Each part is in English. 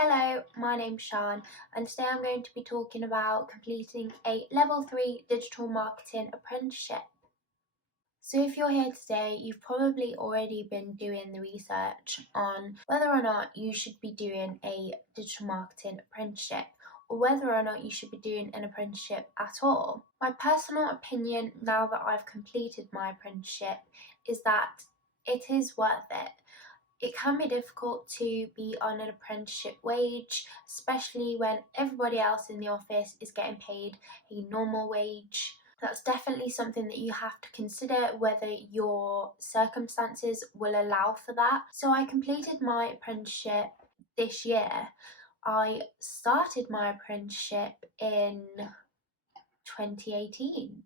Hello, my name's Sean, and today I'm going to be talking about completing a Level 3 Digital Marketing Apprenticeship. So if you're here today, you've probably already been doing the research on whether or not you should be doing a digital marketing apprenticeship or whether or not you should be doing an apprenticeship at all. My personal opinion now that I've completed my apprenticeship is that it is worth it. It can be difficult to be on an apprenticeship wage, especially when everybody else in the office is getting paid a normal wage. That's definitely something that you have to consider whether your circumstances will allow for that. So I completed my apprenticeship this year. I started my apprenticeship in 2018.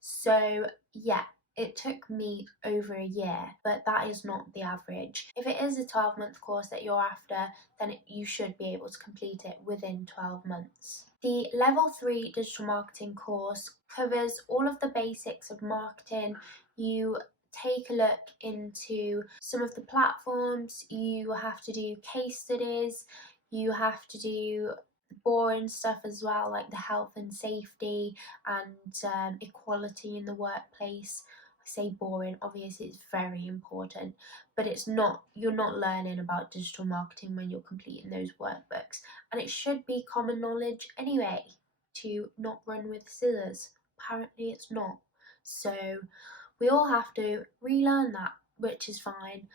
So yeah, it took me over a year, but that is not the average. If it is a 12-month course that you're after, then you should be able to complete it within 12 months. The Level 3 Digital Marketing course covers all of the basics of marketing. You take a look into some of the platforms, you have to do case studies, you have to do boring stuff as well, like the health and safety and equality in the workplace. I say boring, obviously it's very important, but you're not learning about digital marketing when you're completing those workbooks, and it should be common knowledge anyway to not run with scissors. Apparently it's not. So we all have to relearn that, which is fine.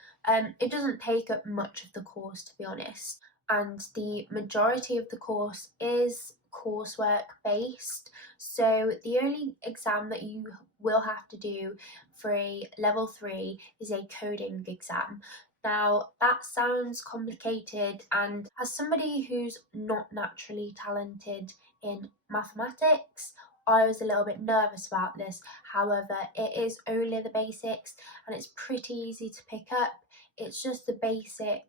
It doesn't take up much of the course, to be honest, and the majority of the course is coursework based. So the only exam that you will have to do for a level 3 is a coding exam. Now that sounds complicated, and as somebody who's not naturally talented in mathematics, I was a little bit nervous about this. However, it is only the basics and it's pretty easy to pick up. It's just the basic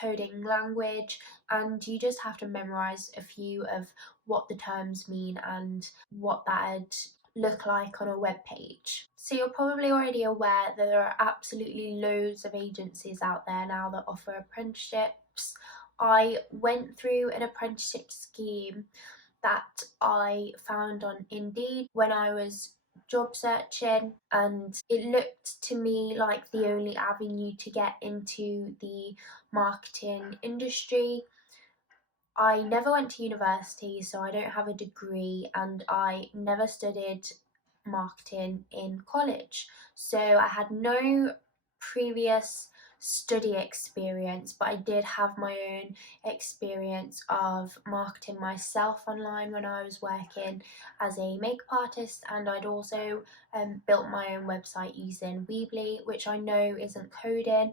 coding language, and you just have to memorize a few of what the terms mean and what that'd look like on a web page. So you're probably already aware that there are absolutely loads of agencies out there now that offer apprenticeships. I went through an apprenticeship scheme that I found on Indeed when I was job searching, and it looked to me like the only avenue to get into the marketing industry. I never went to university, so I don't have a degree, and I never studied marketing in college. So I had no previous study experience, but I did have my own experience of marketing myself online when I was working as a makeup artist, and I'd also built my own website using Weebly, which I know isn't coding,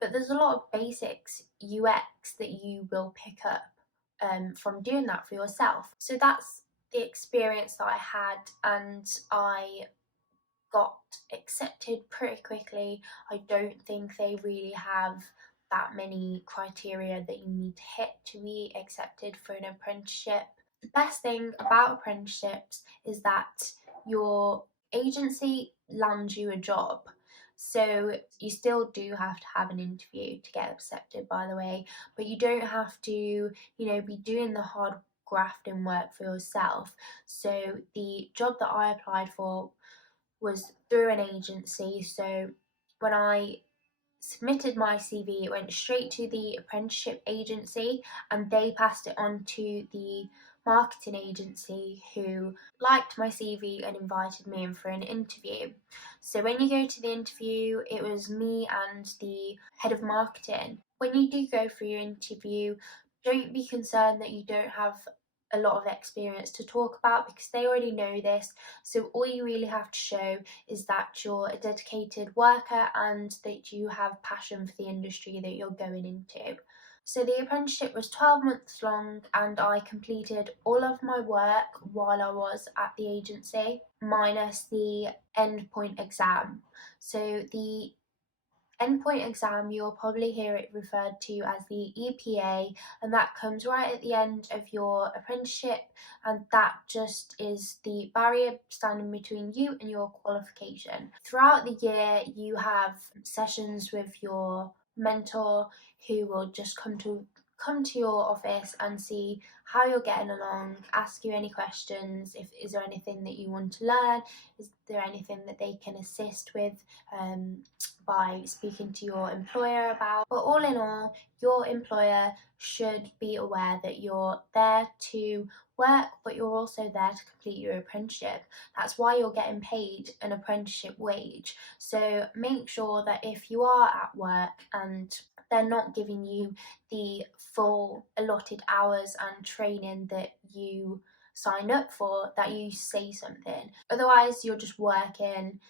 but there's a lot of basics UX that you will pick up from doing that for yourself. So that's the experience that I had, and I got accepted pretty quickly. I don't think they really have that many criteria that you need to hit to be accepted for an apprenticeship. The best thing about apprenticeships is that your agency lands you a job. So you still do have to have an interview to get accepted, by the way, but you don't have to, be doing the hard grafting work for yourself. So the job that I applied for was through an agency. So when I submitted my CV, it went straight to the apprenticeship agency, and they passed it on to the marketing agency, who liked my CV and invited me in for an interview. So when you go to the interview, it was me and the head of marketing. When you do go for your interview, don't be concerned that you don't have a lot of experience to talk about, because they already know this. So all you really have to show is that you're a dedicated worker and that you have passion for the industry that you're going into. So the apprenticeship was 12 months long, and I completed all of my work while I was at the agency, minus the endpoint exam. So the endpoint exam, you'll probably hear it referred to as the EPA, and that comes right at the end of your apprenticeship, and that just is the barrier standing between you and your qualification. Throughout the year, you have sessions with your mentor, who will just come to come to your office and see how you're getting along, ask you any questions. If is there anything that you want to learn, is there anything that they can assist with by speaking to your employer about. But all in all, your employer should be aware that you're there to work, but you're also there to complete your apprenticeship. That's why you're getting paid an apprenticeship wage. So make sure that if you are at work and they're not giving you the full allotted hours and training that you signed up for, that you say something. Otherwise, you're just working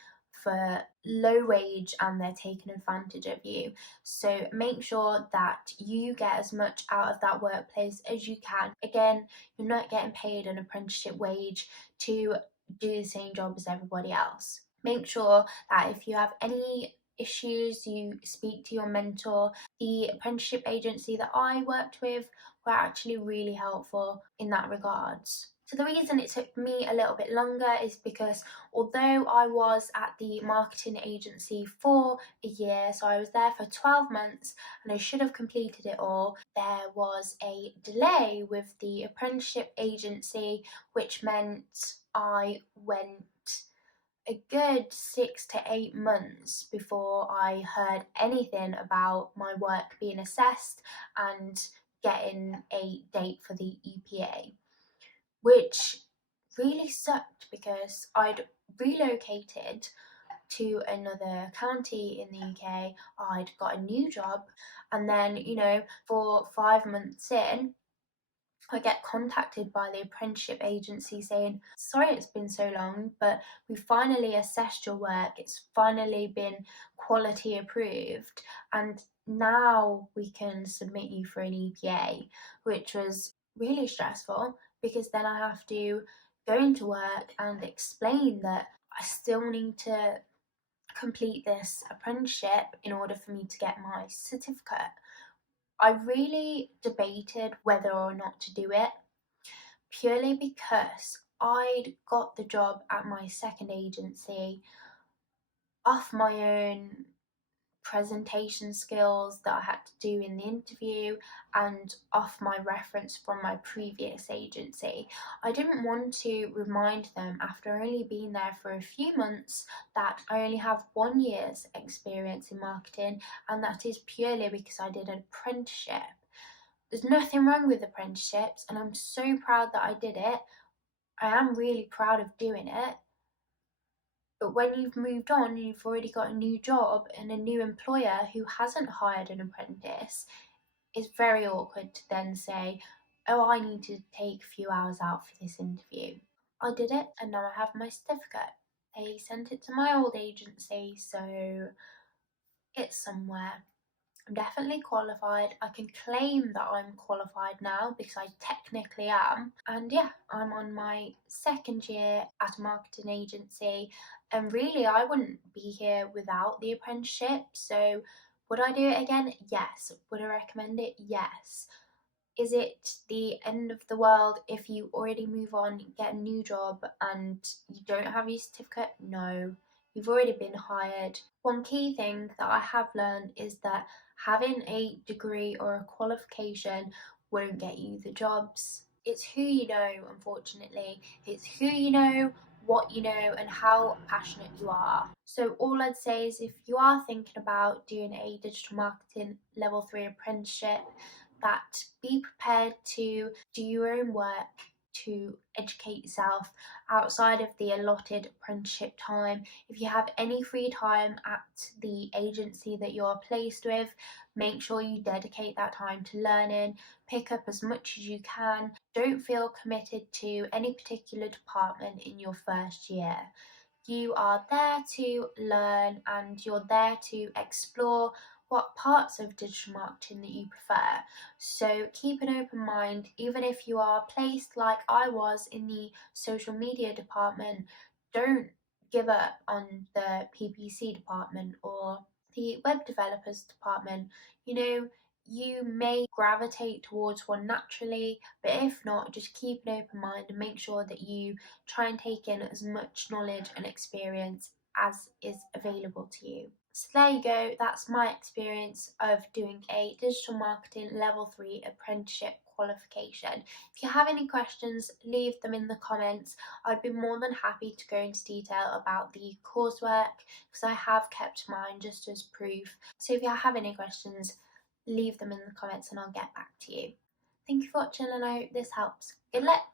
for low wage and they're taking advantage of you. So make sure that you get as much out of that workplace as you can. Again, you're not getting paid an apprenticeship wage to do the same job as everybody else. Make sure that if you have any issues, you speak to your mentor. The apprenticeship agency that I worked with were actually really helpful in that regards. So the reason it took me a little bit longer is because although I was at the marketing agency for a year, so I was there for 12 months and I should have completed it all, there was a delay with the apprenticeship agency, which meant I went a good 6 to 8 months before I heard anything about my work being assessed and getting a date for the EPA, which really sucked because I'd relocated to another county in the UK. I'd got a new job, and then, for 5 months in, I get contacted by the apprenticeship agency saying, sorry it's been so long, but we finally assessed your work. It's finally been quality approved, and now we can submit you for an EPA, which was really stressful because then I have to go into work and explain that I still need to complete this apprenticeship in order for me to get my certificate. I really debated whether or not to do it, purely because I'd got the job at my second agency off my own presentation skills that I had to do in the interview and off my reference from my previous agency. I didn't want to remind them, after only being there for a few months, that I only have 1 year's experience in marketing, and that is purely because I did an apprenticeship. There's nothing wrong with apprenticeships, and I'm so proud that I did it. I am really proud of doing it. But when you've moved on and you've already got a new job and a new employer who hasn't hired an apprentice, it's very awkward to then say, oh, I need to take a few hours out for this interview. I did it and now I have my certificate. They sent it to my old agency, so it's somewhere. I'm definitely qualified. I can claim that I'm qualified now because I technically am. And yeah, I'm on my second year at a marketing agency. And really, I wouldn't be here without the apprenticeship. So, would I do it again? Yes. Would I recommend it? Yes. Is it the end of the world if you already move on, get a new job, and you don't have your certificate? No. You've already been hired. One key thing that I have learned is that having a degree or a qualification won't get you the jobs. It's who you know, unfortunately. It's who you know, what you know, and how passionate you are. So, all I'd say is if you are thinking about doing a digital marketing level 3 apprenticeship, that be prepared to do your own work, to educate yourself outside of the allotted apprenticeship time. If you have any free time at the agency that you're placed with, make sure you dedicate that time to learning, pick up as much as you can. Don't feel committed to any particular department in your first year. You are there to learn and you're there to explore what parts of digital marketing that you prefer. So keep an open mind, even if you are placed like I was in the social media department, don't give up on the PPC department or the web developers department. You may gravitate towards one naturally, but if not, just keep an open mind and make sure that you try and take in as much knowledge and experience as is available to you. So there you go, that's my experience of doing a digital marketing level 3 apprenticeship qualification. If you have any questions, leave them in the comments. I'd be more than happy to go into detail about the coursework because I have kept mine just as proof. So if you have any questions, leave them in the comments and I'll get back to you. Thank you for watching and I hope this helps. Good luck!